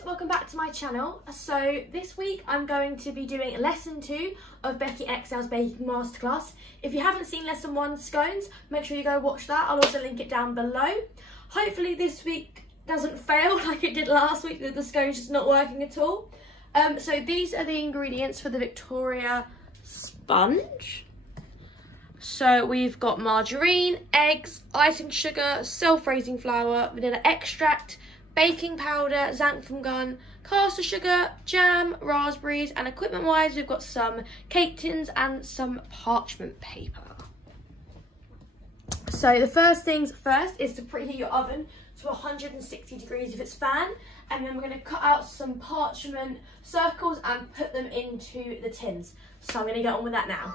guys, welcome back to my channel. So this week I'm going to be doing lesson 2 of Becky Excell's baking masterclass. If you haven't seen lesson 1 scones, make sure you go watch that. I'll also link it down below. Hopefully this week doesn't fail like it did last week, that the scones just not working at all. So these are the ingredients for the Victoria sponge. So we've got margarine, eggs, icing sugar, self-raising flour, vanilla extract, baking powder, xanthan gum, caster sugar, jam, raspberries, and equipment-wise we've got some cake tins and some parchment paper. So the first things first is to preheat your oven to 160 degrees if it's fan, and then we're going to cut out some parchment circles and put them into the tins. So I'm going to get on with that now.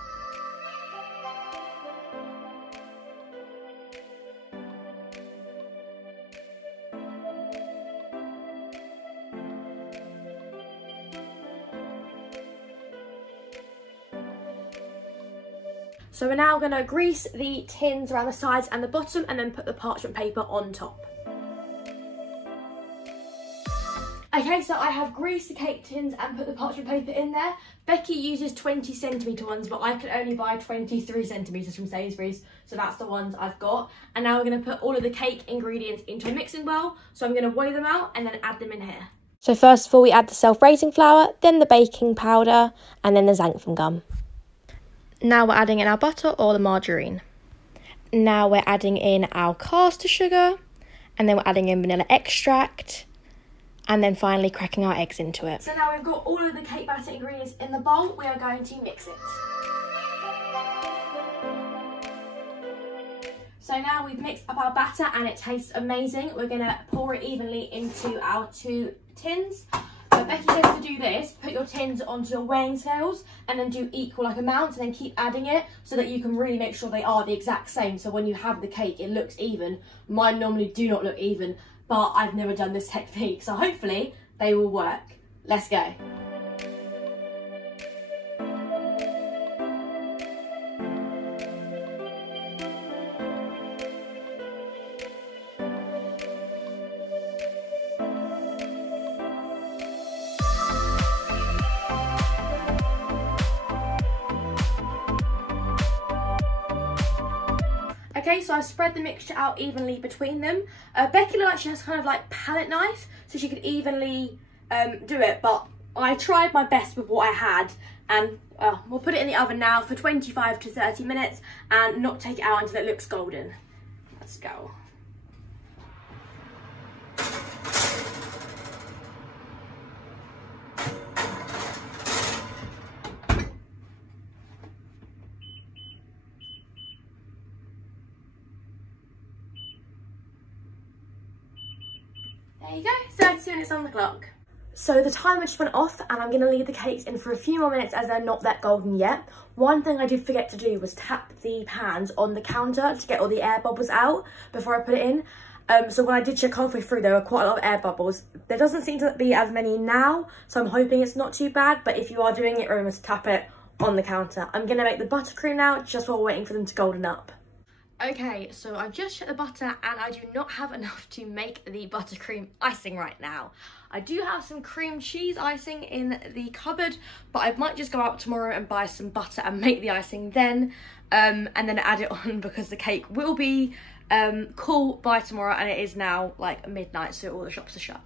So we're now going to grease the tins around the sides and the bottom and then put the parchment paper on top. Okay, so I have greased the cake tins and put the parchment paper in there. Becky uses 20cm ones, but I could only buy 23cm from Sainsbury's, so that's the ones I've got. And now we're going to put all of the cake ingredients into a mixing bowl. So I'm going to weigh them out and then add them in here. So first of all, we add the self-raising flour, then the baking powder, and then the xanthan gum. Now we're adding in our butter or the margarine. Now we're adding in our caster sugar, and then we're adding in vanilla extract, and then finally cracking our eggs into it. So now we've got all of the cake batter ingredients in the bowl, we are going to mix it. So now we've mixed up our batter and it tastes amazing. We're going to pour it evenly into our 2 tins. Becky says to do this, put your tins onto your weighing scales and then do equal amounts and then keep adding it so that you can really make sure they are the exact same. So when you have the cake, it looks even. Mine normally do not look even, but I've never done this technique. So hopefully they will work. Let's go. Okay, so I've spread the mixture out evenly between them. Becky looked like she has kind of like palette knife, so she could evenly do it, but I tried my best with what I had, and we'll put it in the oven now for 25 to 30 minutes and not take it out until it looks golden. Let's go. There you go, 30 minutes on the clock. So the timer just went off and I'm going to leave the cakes in for a few more minutes as they're not that golden yet. One thing I did forget to do was tap the pans on the counter to get all the air bubbles out before I put it in. So when I did check halfway through, there were quite a lot of air bubbles. There doesn't seem to be as many now, so I'm hoping it's not too bad, but if you are doing it, remember to tap it on the counter. I'm going to make the buttercream now just while we're waiting for them to golden up. Okay, so I've just checked the butter and I do not have enough to make the buttercream icing right now. I do have some cream cheese icing in the cupboard, but I might just go out tomorrow and buy some butter and make the icing then, and then add it on because the cake will be cool by tomorrow and it is now like midnight, so all the shops are shut.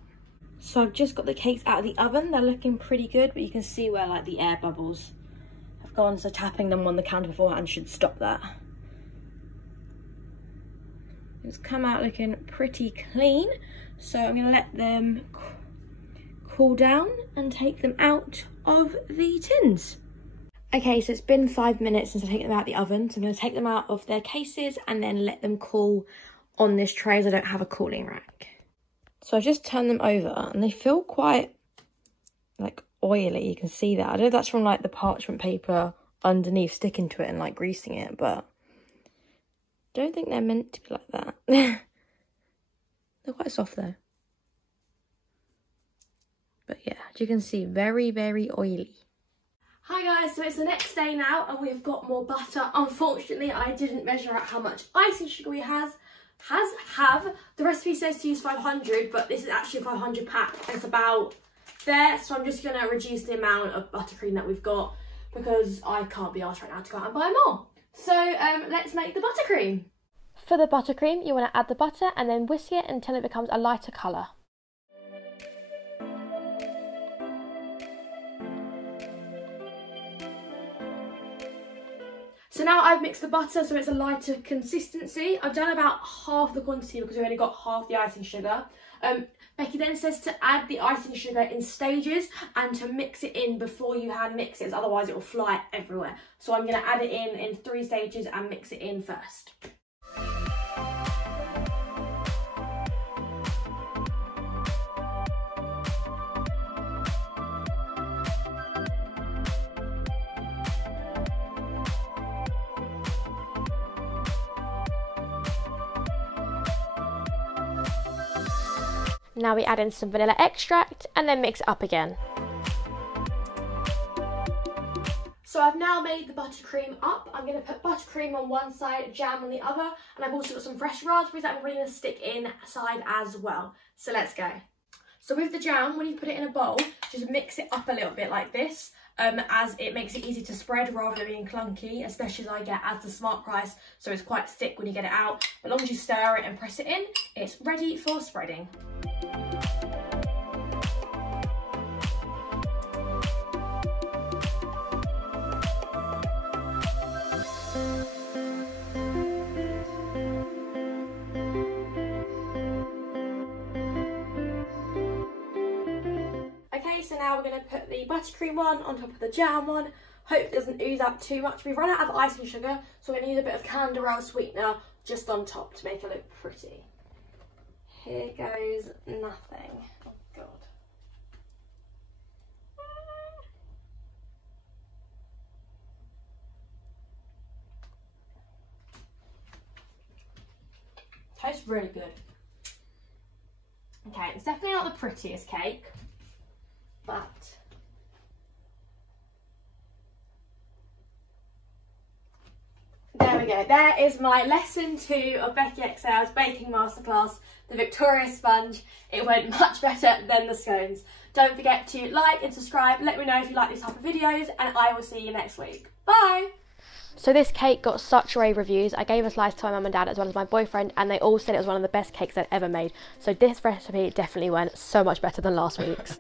So I've just got the cakes out of the oven. They're looking pretty good, but you can see where like the air bubbles have gone, so tapping them on the counter beforehand should stop that. It's come out looking pretty clean, so I'm going to let them cool down and take them out of the tins. Okay, so it's been 5 minutes since I've taken them out of the oven, so I'm going to take them out of their cases and then let them cool on this tray as I don't have a cooling rack. So I've just turned them over and they feel quite like oily, you can see that. I don't know if that's from like the parchment paper underneath sticking to it and like greasing it, but I don't think they're meant to be like that. They're quite soft though. But yeah, as you can see, very, very oily. Hi guys, so it's the next day now and we've got more butter. Unfortunately, I didn't measure out how much icing sugar we have, The recipe says to use 500, but this is actually a 500 pack. It's about there, so I'm just gonna reduce the amount of buttercream that we've got because I can't be asked right now to go out and buy more. So let's make the buttercream. For the buttercream, you want to add the butter and then whisk it until it becomes a lighter colour. So now I've mixed the butter so it's a lighter consistency. I've done about half the quantity because we only got half the icing sugar. Becky then says to add the icing sugar in stages and to mix it in before you hand mix it, otherwise it will fly everywhere. So I'm going to add it in 3 stages and mix it in first. Now we add in some vanilla extract and then mix it up again. So I've now made the buttercream up. I'm going to put buttercream on one side, jam on the other, and I've also got some fresh raspberries that I'm going to stick inside as well. So let's go. So with the jam, when you put it in a bowl, just mix it up a little bit like this, as it makes it easy to spread rather than being clunky, especially as I get as the smart price, so it's quite thick when you get it out. As long as you stir it and press it in, it's ready for spreading. Okay, so now we're going to put the buttercream one on top of the jam one. Hope it doesn't ooze up too much. We've run out of icing sugar, so we're going to use a bit of canderel sweetener just on top to make it look pretty. Here goes nothing. Oh god. Tastes really good. Okay, it's definitely not the prettiest cake, but there we go. There is my lesson 2 of Becky Excell's baking masterclass, the Victoria sponge. It went much better than the scones. Don't forget to like and subscribe. Let me know if you like these type of videos, and I will see you next week. Bye! So this cake got such rave reviews. I gave a slice to my mum and dad as well as my boyfriend, and they all said it was one of the best cakes they'd ever made. So this recipe definitely went so much better than last week's.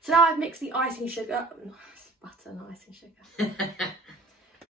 So now I've mixed the icing sugar. Butter, not icing sugar.